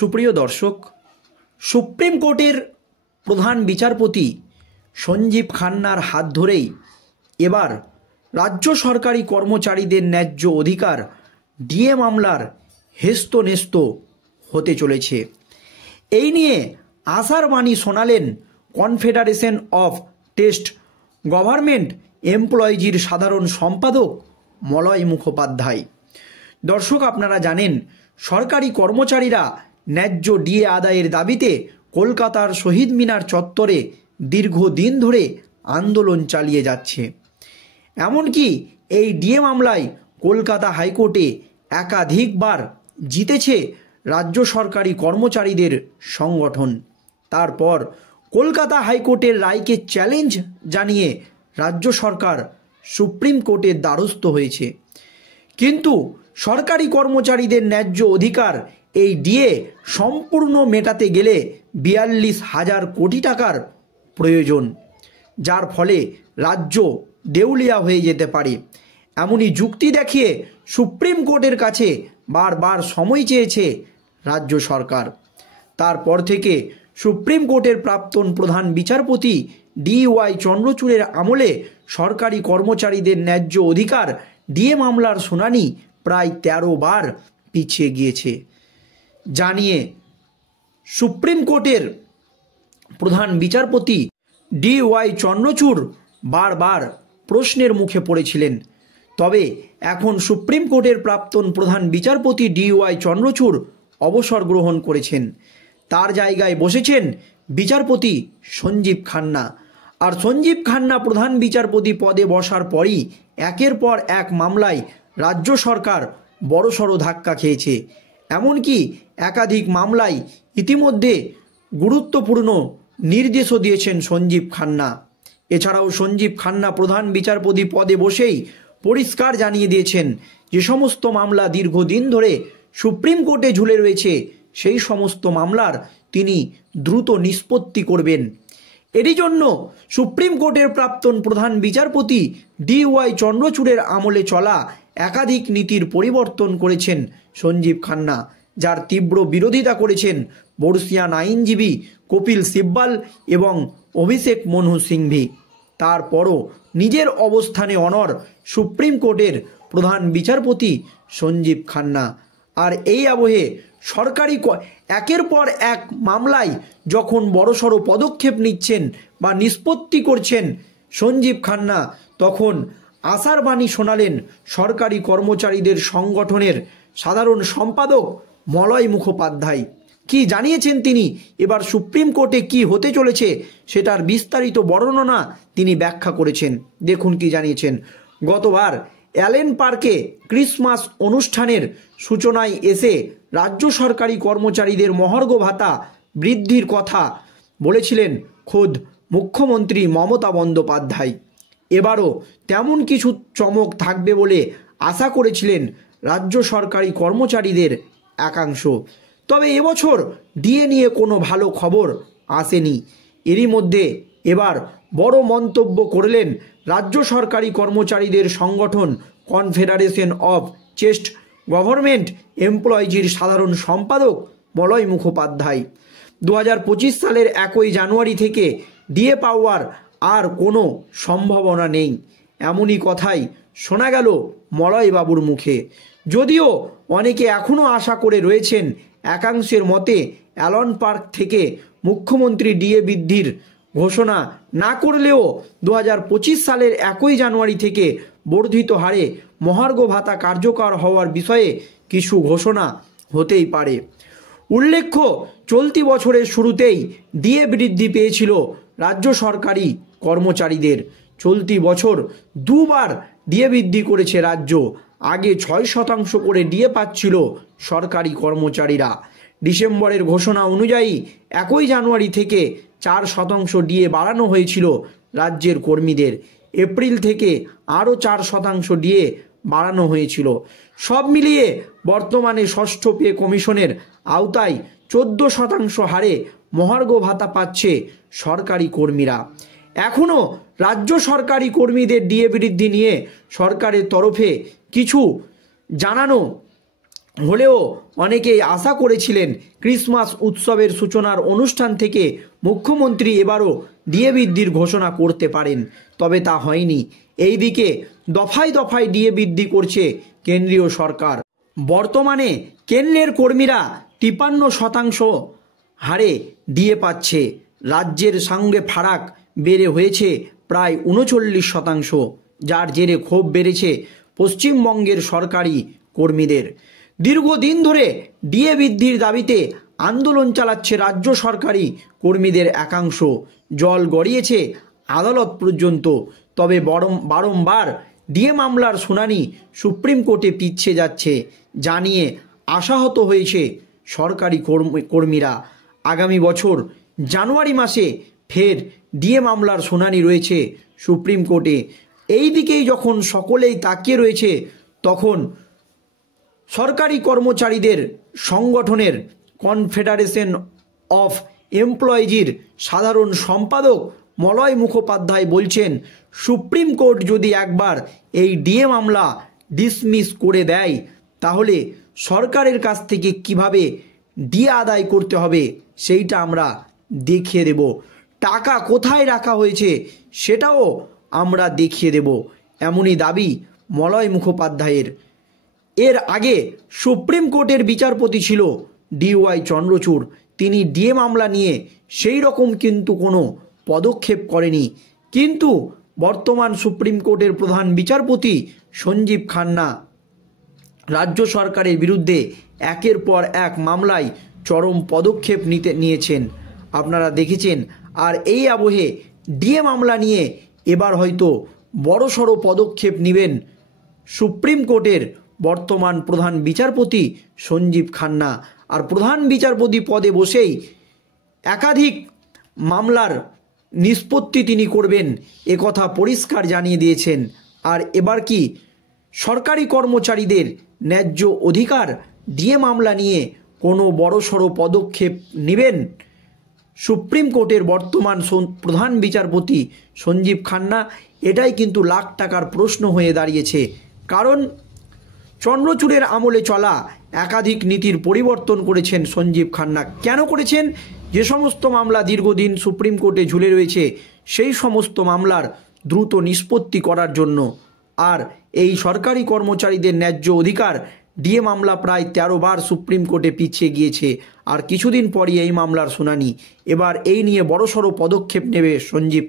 সুপ্রিয় দর্শক, সুপ্রিম কোর্টের প্রধান বিচারপতি সঞ্জীব খান্নার হাত ধরেই এবার রাজ্য সরকারি কর্মচারীদের ন্যায্য অধিকার ডিএ মামলার হেস্তনেস্ত হতে চলেছে। এই নিয়ে আশার বাণী শোনালেন কনফেডারেশন অফ টেস্ট গভর্নমেন্ট এমপ্লয়িজের সাধারণ সম্পাদক মলয় মুখোপাধ্যায়। দর্শক, আপনারা জানেন সরকারি কর্মচারীরা ন্যায্য ডিএ আদায়ের দাবিতে কলকাতার শহীদ মিনার চত্বরে দীর্ঘদিন ধরে আন্দোলন চালিয়ে যাচ্ছে। এমনকি এই ডিএ মামলায় কলকাতা হাইকোর্টে একাধিকবার জিতেছে রাজ্য সরকারি কর্মচারীদের সংগঠন। তারপর কলকাতা হাইকোর্টের রায়কে চ্যালেঞ্জ জানিয়ে রাজ্য সরকার সুপ্রিম কোর্টের দ্বারস্থ হয়েছে। কিন্তু সরকারি কর্মচারীদের ন্যায্য অধিকার এই ডিএ সম্পূর্ণ মেটাতে গেলে 42,000 কোটি টাকার প্রয়োজন, যার ফলে রাজ্য দেউলিয়া হয়ে যেতে পারে। এমনই যুক্তি দেখিয়ে সুপ্রিম কোর্টের কাছে বারবার সময় চেয়েছে রাজ্য সরকার। তারপর থেকে সুপ্রিম কোর্টের প্রাক্তন প্রধান বিচারপতি DY চন্দ্রচূড়ের আমলে সরকারি কর্মচারীদের ন্যায্য অধিকার ডিএ মামলার শুনানি প্রায় 13 বার পিছিয়ে গিয়েছে জানিয়ে সুপ্রিম কোর্টের প্রধান বিচারপতি DY চন্দ্রচূড় বারবার প্রশ্নের মুখে পড়েছিলেন। তবে এখন সুপ্রিম কোর্টের প্রাক্তন প্রধান বিচারপতি DY চন্দ্রচূড় অবসর গ্রহণ করেছেন। তার জায়গায় বসেছেন বিচারপতি সঞ্জীব খান্না। আর সঞ্জীব খান্না প্রধান বিচারপতি পদে বসার পরই একের পর এক মামলায় রাজ্য সরকার বড়সড় ধাক্কা খেয়েছে। এমনকি একাধিক মামলায় ইতিমধ্যে গুরুত্বপূর্ণ নির্দেশও দিয়েছেন সঞ্জীব খান্না। এছাড়াও সঞ্জীব খান্না প্রধান বিচারপতি পদে বসেই পরিষ্কার জানিয়ে দিয়েছেন যে সমস্ত মামলা দীর্ঘদিন ধরে সুপ্রিম কোর্টে ঝুলে রয়েছে সেই সমস্ত মামলার তিনি দ্রুত নিষ্পত্তি করবেন। এরই জন্য সুপ্রিম কোর্টের প্রাক্তন প্রধান বিচারপতি DY চন্দ্রচূড়ের আমলে চলা একাধিক নীতির পরিবর্তন করেছেন সঞ্জীব খান্না, যার তীব্র বিরোধিতা করেছেন বর্ষিয়ান আইনজীবী কপিল সিব্বাল এবং অভিষেক মনু সিংভি। তারপরও নিজের অবস্থানে অনড় সুপ্রিম কোর্টের প্রধান বিচারপতি সঞ্জীব খান্না। আর এই আবহে সরকারি একের পর এক মামলায় যখন বড়সড় পদক্ষেপ নিচ্ছেন বা নিষ্পত্তি করছেন সঞ্জীব খান্না, তখন আশার বাণী শোনালেন সরকারি কর্মচারীদের সংগঠনের সাধারণ সম্পাদক মলয় মুখোপাধ্যায়। কি জানিয়েছেন তিনি, এবার সুপ্রিম কোর্টে কি হতে চলেছে সেটার বিস্তারিত বর্ণনা তিনি ব্যাখ্যা করেছেন। দেখুন কি জানিয়েছেন। গতবার অ্যালেন পার্কে ক্রিসমাস অনুষ্ঠানের সূচনায় এসে রাজ্য সরকারি কর্মচারীদের মহার্ঘ ভাতা বৃদ্ধির কথা বলেছিলেন খোদ মুখ্যমন্ত্রী মমতা বন্দ্যোপাধ্যায়। এবারও তেমন কিছু চমক থাকবে বলে আশা করেছিলেন রাজ্য সরকারি কর্মচারীদের একাংশ। তবে এবছর ডিএ নিয়ে কোনো ভালো খবর আসেনি। এরই মধ্যে এবার বড় মন্তব্য করলেন রাজ্য সরকারি কর্মচারীদের সংগঠন কনফেডারেশন অফ টেস্ট গভর্নমেন্ট এমপ্লয়িজের সাধারণ সম্পাদক মলয় মুখোপাধ্যায়। 2025 সালের 1 জানুয়ারি থেকে ডিএ পাওয়ার আর কোনো সম্ভাবনা নেই, এমনই কথাই শোনা গেল মলয় বাবুর মুখে। যদিও অনেকে এখনও আশা করে রয়েছেন, একাংশের মতে অ্যালন পার্ক থেকে মুখ্যমন্ত্রী ডিএ বৃদ্ধির ঘোষণা না করলেও 2025 সালের 1 জানুয়ারি থেকে বর্ধিত হারে মহার্ঘ ভাতা কার্যকর হওয়ার বিষয়ে কিছু ঘোষণা হতেই পারে। উল্লেখ্য, চলতি বছরের শুরুতেই ডিএ বৃদ্ধি পেয়েছিল রাজ্য সরকারি কর্মচারীদের। চলতি বছর 2 বার ডিএ বৃদ্ধি করেছে রাজ্য। আগে 6% করে ডিএ পাচ্ছিল সরকারি কর্মচারীরা। ডিসেম্বরের ঘোষণা অনুযায়ী 1 জানুয়ারি থেকে 4% ডিএ বাড়ানো হয়েছিল রাজ্যের কর্মীদের। এপ্রিল থেকে আরও 4% ডিএ বাড়ানো হয়েছিল। সব মিলিয়ে বর্তমানে ষষ্ঠ পে কমিশনের আওতায় 14% হারে মহার্ঘ ভাতা পাচ্ছে সরকারি কর্মীরা। এখনও রাজ্য সরকারি কর্মীদের ডিএ বৃদ্ধি নিয়ে সরকারের তরফে কিছু জানানো হলেও অনেকেই আশা করেছিলেন ক্রিসমাস উৎসবের সূচনার অনুষ্ঠান থেকে মুখ্যমন্ত্রী এবারও ডিএ বৃদ্ধির ঘোষণা করতে পারেন, তবে তা হয়নি। এইদিকে দফায় দফায় ডিএ বৃদ্ধি করছে কেন্দ্রীয় সরকার। বর্তমানে কেন্দ্রের কর্মীরা 53% হারে ডিএ পাচ্ছে। রাজ্যের সঙ্গে ফারাক বেড়ে হয়েছে প্রায় 39%, যার জেরে ক্ষোভ বেড়েছে পশ্চিমবঙ্গের সরকারি কর্মীদের। দীর্ঘদিন ধরে ডিএ বৃদ্ধির দাবিতে আন্দোলন চালাচ্ছে রাজ্য সরকারি কর্মীদের একাংশ। জল গড়িয়েছে আদালত পর্যন্ত। তবে বারংবার ডিএ মামলার শুনানি সুপ্রিম কোর্টে পিছিয়ে যাচ্ছে, যা নিয়ে আশাহত হয়েছে সরকারি কর্মীরা। আগামী বছর জানুয়ারি মাসে ফের ডিএ মামলার শুনানি রয়েছে সুপ্রিম কোর্টে। এই দিকেই যখন সকলেই তাকিয়ে রয়েছে, তখন সরকারি কর্মচারীদের সংগঠনের কনফেডারেশন অফ এমপ্লয়িজের সাধারণ সম্পাদক মলয় মুখোপাধ্যায় বলছেন, সুপ্রিম কোর্ট যদি একবার এই ডিএ মামলা ডিসমিস করে দেয়, তাহলে সরকারের কাছ থেকে কিভাবে ডিএ আদায় করতে হবে সেইটা আমরা দেখিয়ে দেব। টাকা কোথায় রাখা হয়েছে সেটাও আমরা দেখিয়ে দেব, এমনই দাবি মলয় মুখোপাধ্যায়ের। এর আগে সুপ্রিম কোর্টের বিচারপতি ছিল ডিওয়াই চন্দ্রচূড়। তিনি ডিএ মামলা নিয়ে সেই রকম কিন্তু কোনো পদক্ষেপ করেনি। কিন্তু বর্তমান সুপ্রিম কোর্টের প্রধান বিচারপতি সঞ্জীব খান্না রাজ্য সরকারের বিরুদ্ধে একের পর এক মামলায় চরম পদক্ষেপ নিয়েছেন, আপনারা দেখেছেন। আর এই আবহে ডিএ মামলা নিয়ে এবার হয়তো বড়সড় পদক্ষেপ নেবেন সুপ্রিম কোর্টের বর্তমান প্রধান বিচারপতি সঞ্জীব খান্না। আর প্রধান বিচারপতি পদে বসেই একাধিক মামলার নিষ্পত্তি তিনি করবেন, একথা পরিষ্কার জানিয়ে দিয়েছেন। আর এবার কি সরকারি কর্মচারীদের ন্যায্য অধিকার ডিএ মামলা নিয়ে কোনো বড়সড় পদক্ষেপ নেবেন সুপ্রিম কোর্টের বর্তমান প্রধান বিচারপতি সঞ্জীব খান্না? এটাই কিন্তু লাখ টাকার প্রশ্ন হয়ে দাঁড়িয়েছে। কারণ চন্দ্রচূড়ের আমলে চলা একাধিক নীতির পরিবর্তন করেছেন সঞ্জীব খান্না। কেন করেছেন? যে সমস্ত মামলা দীর্ঘদিন সুপ্রিম কোর্টে ঝুলে রয়েছে, সেই সমস্ত মামলার দ্রুত নিষ্পত্তি করার জন্য। আর এই সরকারি কর্মচারীদের ন্যায্য অধিকার ডিএ মামলা প্রায় 13 বার সুপ্রিম কোর্টে পিছিয়ে গিয়েছে। আর কিছুদিন পরই এই মামলার শুনানি। এবার এই নিয়ে বড়সড় পদক্ষেপ নেবে সঞ্জীব